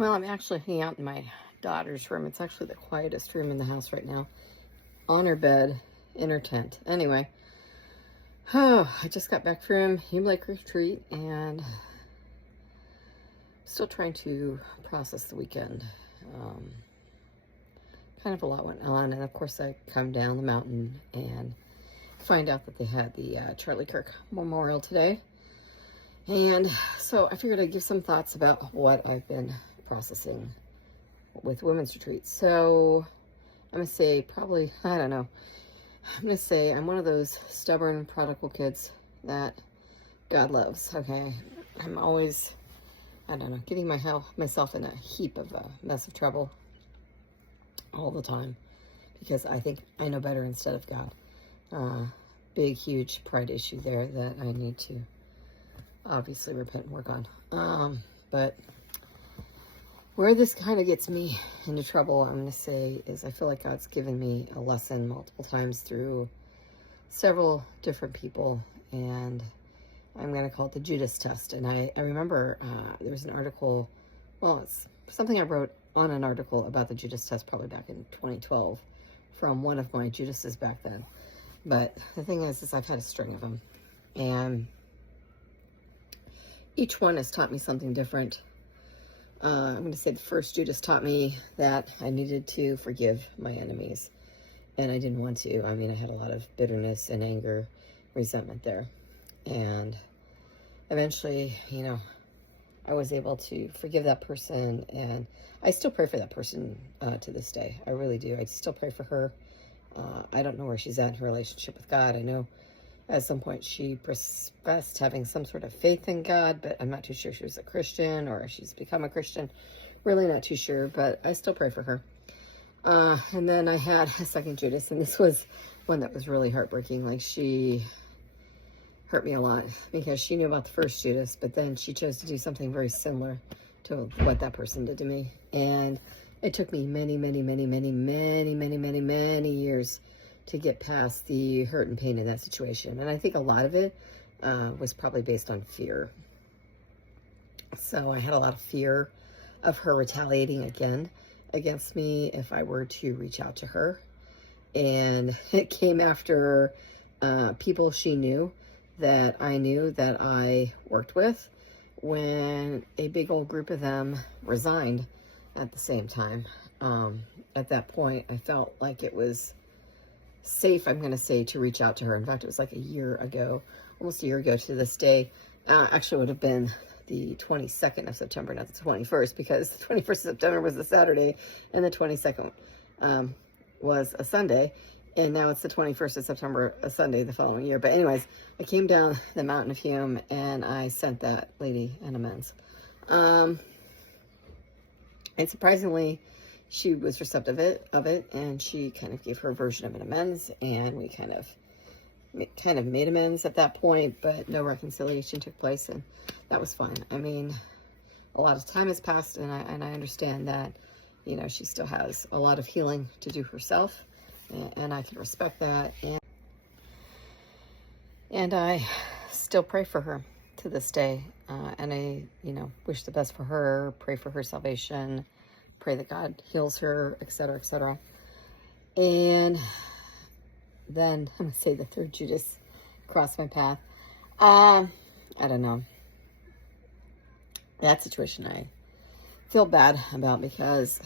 Well, I'm actually hanging out in my daughter's room. It's actually the quietest room in the house right now. On her bed, in her tent. Anyway, I just got back from Hume Lake Retreat and still trying to process the weekend. Kind of a lot went on, and of course I come down the mountain and find out that they had the Charlie Kirk memorial today. And so I figured I'd give some thoughts about what I've been processing with women's retreats. So I'm going to say probably, I don't know, I'm going to say I'm one of those stubborn prodigal kids that God loves, okay? I'm always, I don't know, getting myself in a heap of a mess of trouble all the time because I think I know better instead of God. Big, huge pride issue there that I need to obviously repent and work on. But where this kind of gets me into trouble, I'm going to say, is I feel like God's given me a lesson multiple times through several different people, and I'm going to call it the Judas test. And I remember there was an article, well, it's something I wrote on an article about the Judas test probably back in 2012 from one of my Judases back then. But the thing is I've had a string of them, and each one has taught me something different. I'm going to say the first Judas taught me that I needed to forgive my enemies, and I didn't want to. I mean, I had a lot of bitterness and anger, resentment there, and eventually, I was able to forgive that person, and I still pray for that person to this day. I really do. I still pray for her. I don't know where she's at in her relationship with God. I know at some point she professed having some sort of faith in God, but I'm not too sure she was a Christian or she's become a Christian. Really not too sure, but I still pray for her. And then I had a second Judas, and this was one that was really heartbreaking. Like, she hurt me a lot because she knew about the first Judas, but then she chose to do something very similar to what that person did to me. And it took me many, many, many, many, many, many, many, many years to get past the hurt and pain in that situation. And I think a lot of it was probably based on fear. So I had a lot of fear of her retaliating again against me if I were to reach out to her. And it came after people she knew that I knew that I worked with, when a big old group of them resigned at the same time. At that point, I felt like it was safe, I'm going to say, to reach out to her. In fact, it was like a year ago, almost a year ago to this day. Actually, it would have been the 22nd of September, not the 21st, because the 21st of September was a Saturday, and the 22nd was a Sunday, and now it's the 21st of September, a Sunday the following year. But anyways, I came down the mountain of Hume, and I sent that lady an amends. And surprisingly, she was receptive of it, and she kind of gave her version of an amends, and we kind of made amends at that point, but no reconciliation took place, and that was fine. I mean, a lot of time has passed, and I understand that, she still has a lot of healing to do herself, and I can respect that, and I still pray for her to this day, and I, wish the best for her, pray for her salvation, pray that God heals her, etc., etc. And then I'm going to say the third Judas crossed my path. I don't know. That situation I feel bad about, because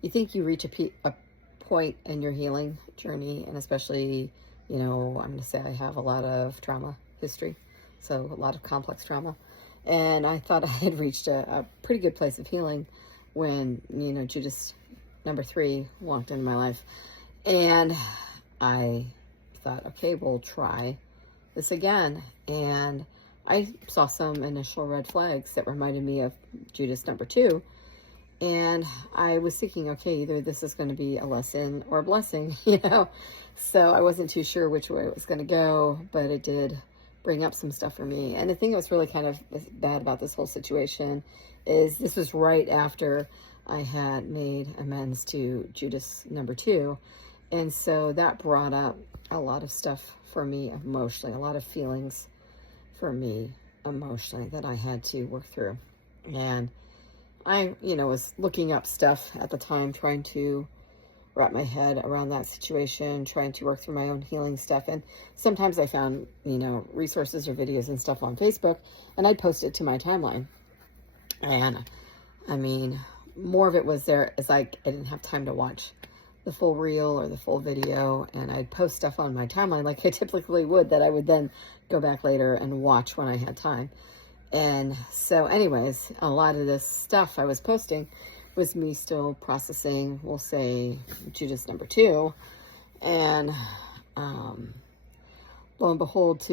you think you reach a point in your healing journey, and especially, I'm going to say I have a lot of trauma history, so a lot of complex trauma. And I thought I had reached a pretty good place of healing when, Judas number 3 walked into my life. And I thought, okay, we'll try this again. And I saw some initial red flags that reminded me of Judas number 2. And I was thinking, okay, either this is going to be a lesson or a blessing, So I wasn't too sure which way it was going to go, but it did bring up some stuff for me. And the thing that was really kind of bad about this whole situation is this was right after I had made amends to Judas number 2. And so that brought up a lot of stuff for me emotionally, a lot of feelings for me emotionally that I had to work through. And I, was looking up stuff at the time, trying to wrap my head around that situation, trying to work through my own healing stuff. And sometimes I found, resources or videos and stuff on Facebook, and I'd post it to my timeline. And I mean, more of it was there as I didn't have time to watch the full reel or the full video, and I'd post stuff on my timeline like I typically would, that I would then go back later and watch when I had time. And so anyways, a lot of this stuff I was posting was me still processing, we'll say, Judas number 2. And lo and behold,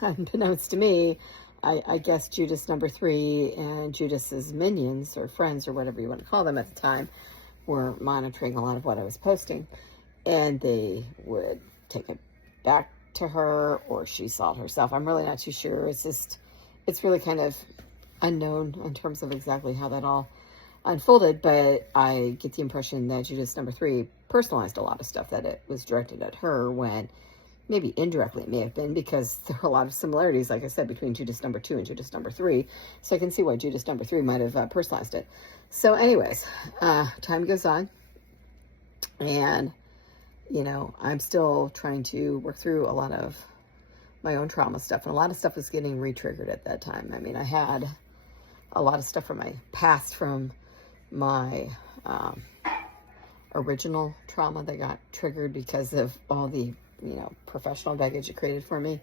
unbeknownst to me, I guess Judas number 3 and Judas's minions or friends or whatever you want to call them at the time were monitoring a lot of what I was posting, and they would take it back to her, or she saw it herself. I'm really not too sure. It's really kind of unknown in terms of exactly how that all unfolded, but I get the impression that Judas number 3 personalized a lot of stuff, that it was directed at her, when maybe indirectly it may have been, because there are a lot of similarities, like I said, between Judas number 2 and Judas number 3. So I can see why Judas number 3 might have personalized it. So anyways, time goes on, and, I'm still trying to work through a lot of my own trauma stuff, and a lot of stuff was getting re-triggered at that time. I mean, I had a lot of stuff from my past, from my original trauma that got triggered because of all the professional baggage it created for me.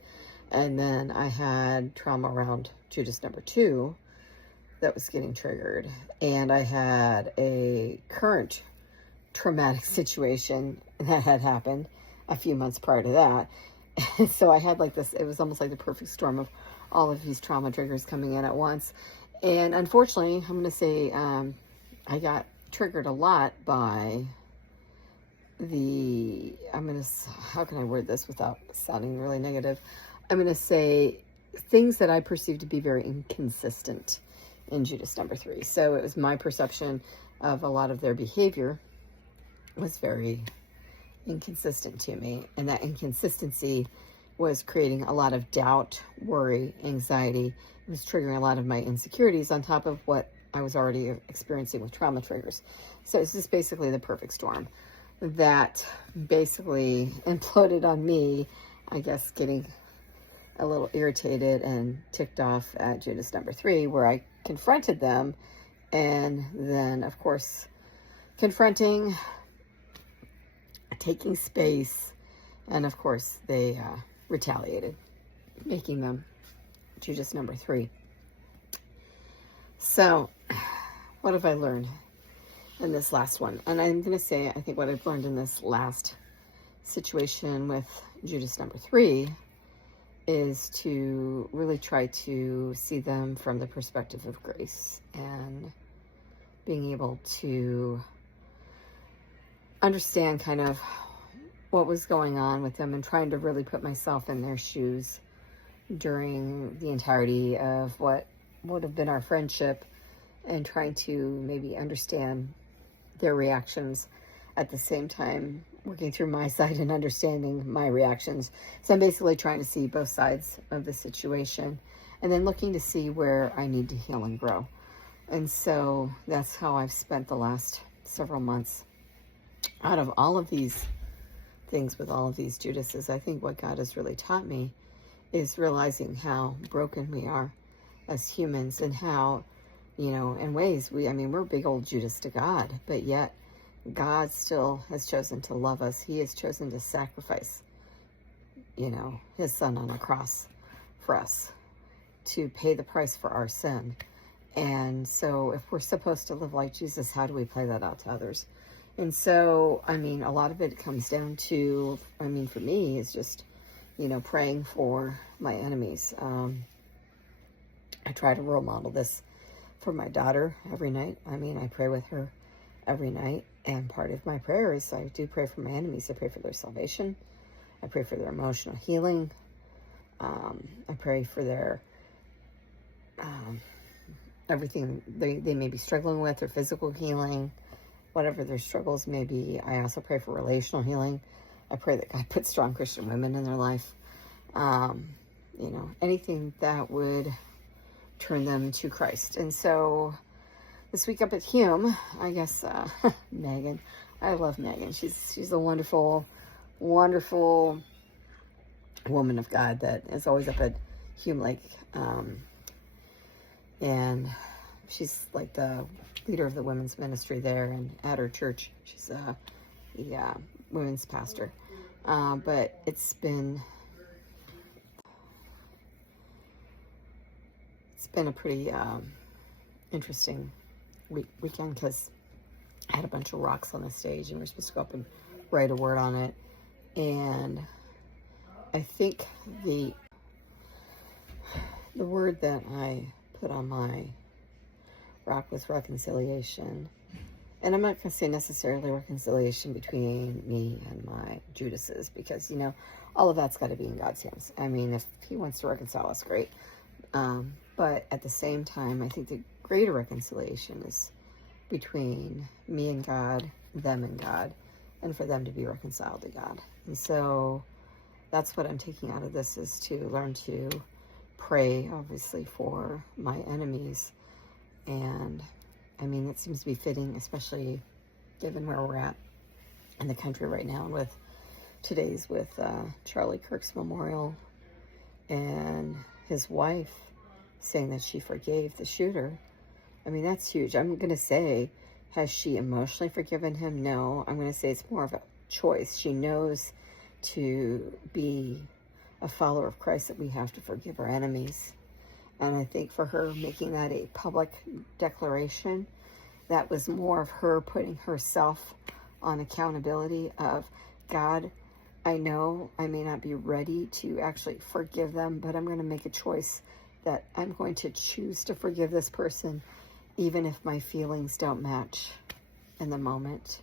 And then I had trauma around Judas number 2 that was getting triggered. And I had a current traumatic situation that had happened a few months prior to that. And so I had like this, it was almost like the perfect storm of all of these trauma triggers coming in at once. And unfortunately, I'm going to say, I got triggered a lot by how can I word this without sounding really negative? I'm going to say things that I perceived to be very inconsistent in Judas number 3. So it was my perception of a lot of their behavior was very inconsistent to me. And that inconsistency was creating a lot of doubt, worry, anxiety. It was triggering a lot of my insecurities on top of what I was already experiencing with trauma triggers. So it's just basically the perfect storm that basically imploded on me, I guess, getting a little irritated and ticked off at Judas number 3, where I confronted them, and then, of course, confronting, taking space, and of course, they retaliated, making them Judas number 3. So, what have I learned in this last one? And I'm going to say, I think what I've learned in this last situation with Judas number 3 is to really try to see them from the perspective of grace, and being able to understand kind of what was going on with them, and trying to really put myself in their shoes during the entirety of what would have been our friendship, and trying to maybe understand their reactions at the same time, working through my side and understanding my reactions. So I'm basically trying to see both sides of the situation, and then looking to see where I need to heal and grow. And so that's how I've spent the last several months. Out of all of these things with all of these Judases, I think what God has really taught me is realizing how broken we are as humans, and how, in ways we're big old Judas to God, but yet God still has chosen to love us. He has chosen to sacrifice, his son on a cross for us to pay the price for our sin. And so if we're supposed to live like Jesus, how do we play that out to others? And so, a lot of it comes down to, for me, is just, praying for my enemies. I try to role model this for my daughter every night. I pray with her every night. And part of my prayer is I do pray for my enemies. I pray for their salvation. I pray for their emotional healing. I pray for their everything they may be struggling with, their physical healing, whatever their struggles may be. I also pray for relational healing. I pray that God puts strong Christian women in their life. Anything that would turn them to Christ. And so this week up at Hume, I guess, Megan, I love Megan. She's a wonderful, wonderful woman of God that is always up at Hume Lake. And she's like the leader of the women's ministry there, and at her church, she's the women's pastor. But it's been a pretty interesting weekend, because I had a bunch of rocks on the stage, and we were supposed to go up and write a word on it. And I think the word that I put on my rock was reconciliation. And I'm not going to say necessarily reconciliation between me and my Judases, because, all of that's got to be in God's hands. I mean, if he wants to reconcile us, great. But at the same time, I think the greater reconciliation is between me and God, them and God, and for them to be reconciled to God. And so that's what I'm taking out of this, is to learn to pray, obviously, for my enemies. And I mean, it seems to be fitting, especially given where we're at in the country right now, with today's with Charlie Kirk's memorial, and his wife saying that she forgave the shooter. I mean, that's huge. I'm going to say, has she emotionally forgiven him? No. I'm going to say it's more of a choice. She knows to be a follower of Christ that we have to forgive our enemies. And I think for her making that a public declaration, that was more of her putting herself on accountability of, God, I know I may not be ready to actually forgive them, but I'm going to make a choice that I'm going to choose to forgive this person, even if my feelings don't match in the moment.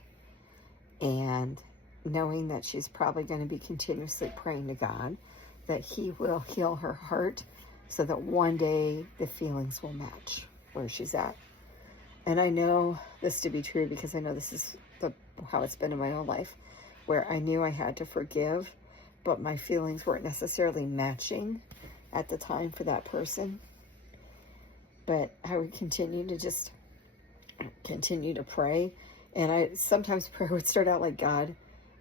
And knowing that she's probably going to be continuously praying to God that he will heal her heart, so that one day the feelings will match where she's at. And I know this to be true, because I know this is how it's been in my own life, where I knew I had to forgive, but my feelings weren't necessarily matching at the time for that person. But I would continue to pray. And sometimes prayer would start out like, God,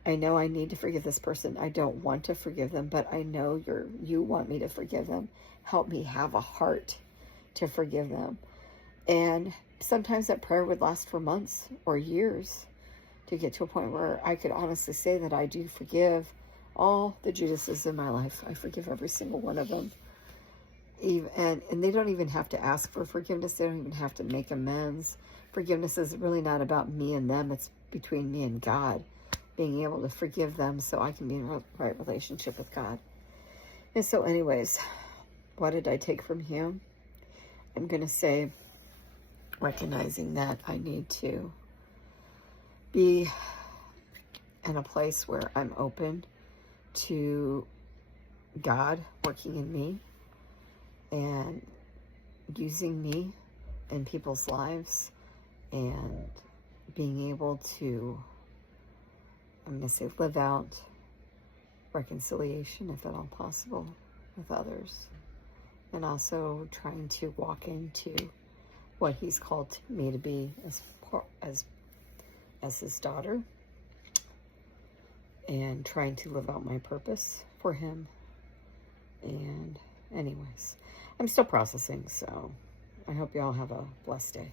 I know I need to forgive this person. I don't want to forgive them, but I know you want me to forgive them. Help me have a heart to forgive them. And sometimes that prayer would last for months or years to get to a point where I could honestly say that I do forgive all the Judases in my life. I forgive every single one of them. And they don't even have to ask for forgiveness. They don't even have to make amends. Forgiveness is really not about me and them. It's between me and God, being able to forgive them so I can be in a right relationship with God. And so anyways, what did I take from Hume? I'm going to say, recognizing that I need to be in a place where I'm open to God working in me and using me in people's lives, and being able to, I'm going to say, live out reconciliation, if at all possible, with others. And also trying to walk into what he's called me to be as his daughter, and trying to live out my purpose for him. And anyways, I'm still processing, so I hope you all have a blessed day.